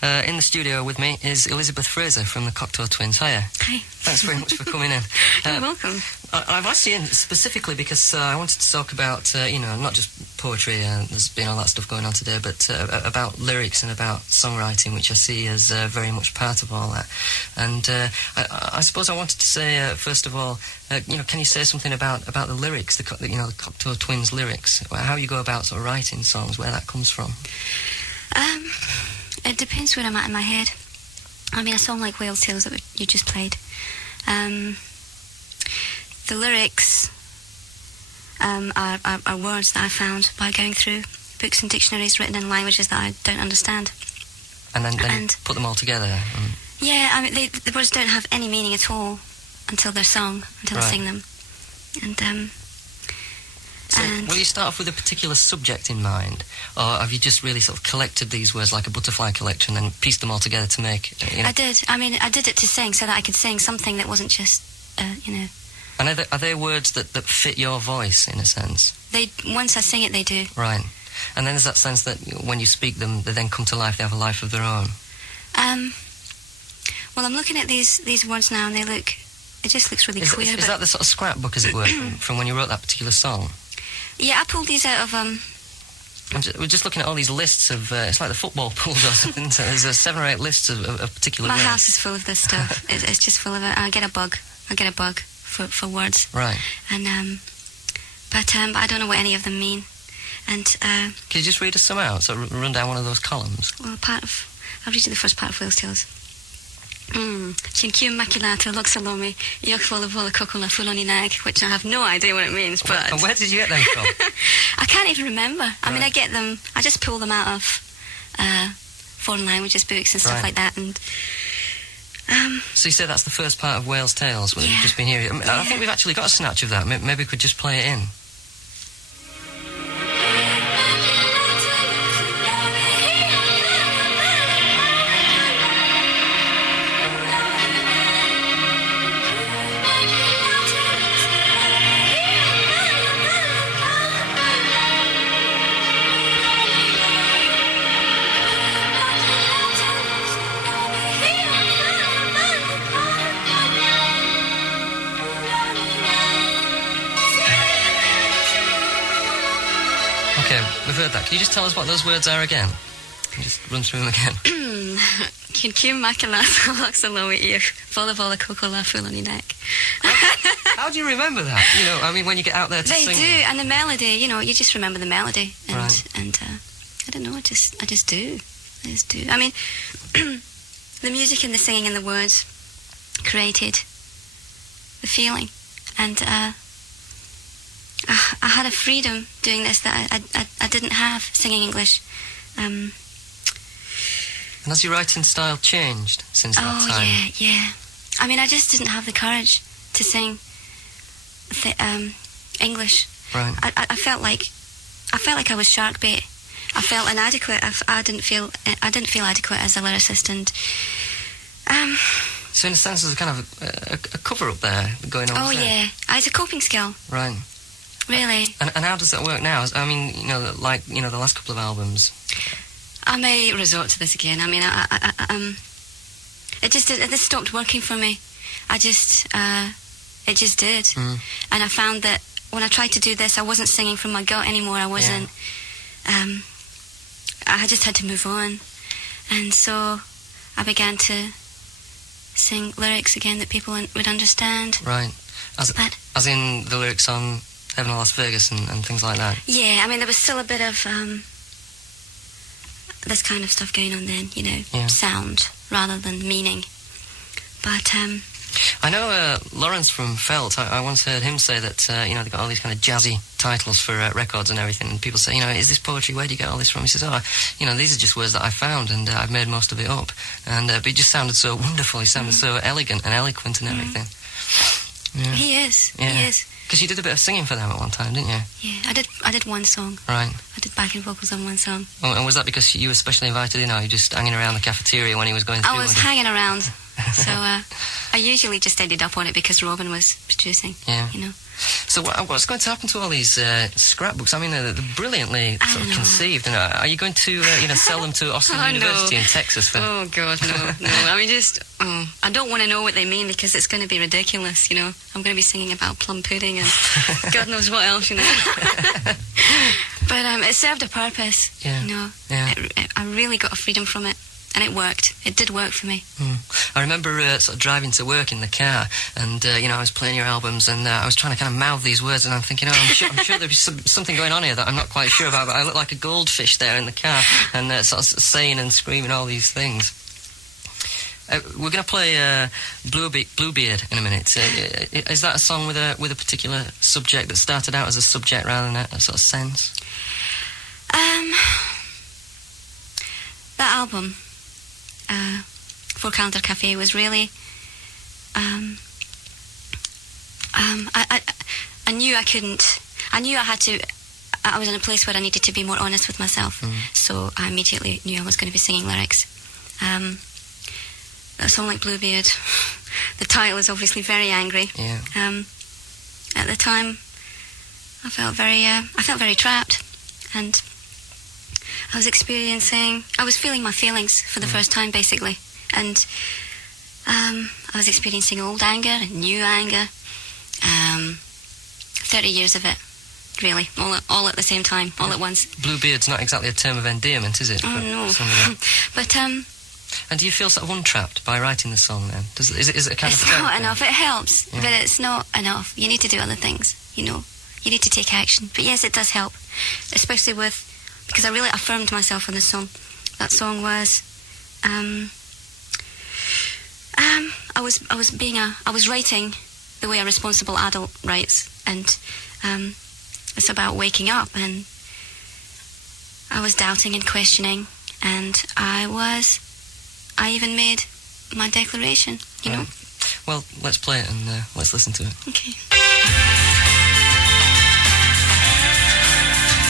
In the studio with me is Elizabeth Fraser from the Cocteau Twins. Hiya. Hi. Thanks very much for coming in. You're welcome. I've asked you in specifically because I wanted to talk about, not just poetry, there's been all that stuff going on today, but about lyrics and about songwriting, which I see as very much part of all that. And I suppose I wanted to say, first of all, can you say something about the lyrics, the Cocteau Twins lyrics, how you go about sort of writing songs, where that comes from? It depends where I'm at in my head. I mean, a song like Whale's Tales that you just played, the lyrics are words that I found by going through books and dictionaries written in languages that I don't understand. And then put them all together? Yeah, I mean, the words don't have any meaning at all until they're sung, until I sing them. And So, will you start off with a particular subject in mind, or have you just really sort of collected these words like a butterfly collection and then pieced them all together to make? I did. I mean, I did it to sing so that I could sing something that wasn't just, And are they words that fit your voice in a sense? Once I sing it, they do. Right. And then there's that sense that when you speak them, they then come to life. They have a life of their own. Well, I'm looking at these words now, and it just looks really queer. Is that the sort of scrapbook, as it were, from when you wrote that particular song? Yeah, I pulled these out of we're just looking at all these lists of. It's like the football pools or something. So there's 7 or 8 lists of particular. My words. house is full of this stuff. It's just full of it. I get a bug for words. Right. And but I don't know what any of them mean. And can you just read us some out? So run down one of those columns. Well, I'll read you the first part of Whale's Tales. Cincium maculata loxalomi yochvola vola cocola fuloni nag, which I have no idea what it means, but... And where did you get them from? I can't even remember. I mean, I just pull them out of foreign languages books and stuff like that, and... So you say that's the first part of Whale's Tales, what you've just been hearing. I think we've actually got a snatch of that. Maybe we could just play it in. Okay, we've heard that. Can you just tell us what those words are again? Can you just run through them again? How do you remember that? I mean, when you get out there to sing. They do, and the melody, you just remember the melody. And I don't know, I just do. I just do. I mean, the music and the singing and the words created the feeling. And I had a freedom doing this that I didn't have singing English. And has your writing style changed since that time? Oh, yeah. I mean, I just didn't have the courage to sing English. Right. I felt like I was shark bait. I felt inadequate. I didn't feel adequate as a lyricist, and so in a sense, there's a kind of a cover up there going on. Oh yeah, it's a coping skill. Right. Really. And how does that work now? I mean, the last couple of albums. I may resort to this again. I mean, it just stopped working for me. It just did. Mm. And I found that when I tried to do this, I wasn't singing from my gut anymore. I wasn't. I just had to move on, and so I began to sing lyrics again that people would understand. Right. As in the lyrics on Heaven or Las Vegas and things like that. Yeah, I mean, there was still a bit of this kind of stuff going on then, sound rather than meaning. But I know Lawrence from Felt, I once heard him say that, they've got all these kind of jazzy titles for records and everything, and people say, is this poetry? Where do you get all this from? He says, these are just words that I found, and I've made most of it up. And but he just sounded so wonderful, he sounded so elegant and eloquent and everything. Yeah. He is. Because you did a bit of singing for them at one time, didn't you? Yeah, I did one song. Right. I did backing vocals on one song. Oh, and was that because you were specially invited in, or you just hanging around the cafeteria when he was going through? I was hanging around, so I usually just ended up on it because Robin was producing. Yeah. So what's going to happen to all these scrapbooks? I mean, they're brilliantly sort of conceived. And are you going to sell them to Austin University in Texas? Oh God, no. I mean, I don't want to know what they mean, because it's going to be ridiculous. I'm going to be singing about plum pudding and God knows what else. But it served a purpose. Yeah. I really got a freedom from it. And it worked. It did work for me. I remember sort of driving to work in the car, and I was playing your albums, and I was trying to kind of mouth these words, and I'm thinking, I'm sure there's something going on here that I'm not quite sure about, but I look like a goldfish there in the car, and sort of saying and screaming all these things. We're going to play Bluebeard in a minute. Is that a song with a particular subject that started out as a subject rather than a sort of sense? That album, For Calendar Cafe, was really... I knew I couldn't... I knew I had to... I was in a place where I needed to be more honest with myself, so I immediately knew I was going to be singing lyrics. A song like Bluebeard, the title is obviously very angry. Yeah. At the time, I felt very trapped, and I was feeling my feelings for the first time, basically. And I was experiencing old anger and new anger. 30 years of it, really, all at the same time, all at once. Bluebeard's not exactly a term of endearment, is it? Oh, no. But, and do you feel sort of untrapped by writing the song, then? Is it a kind of... It's not enough. It helps, but it's not enough. You need to do other things, You need to take action. But yes, it does help, especially because I really affirmed myself on this song. That song was... I was writing the way a responsible adult writes, and it's about waking up, and I was doubting and questioning, and I even made my declaration, Well, let's play it and let's listen to it. Okay.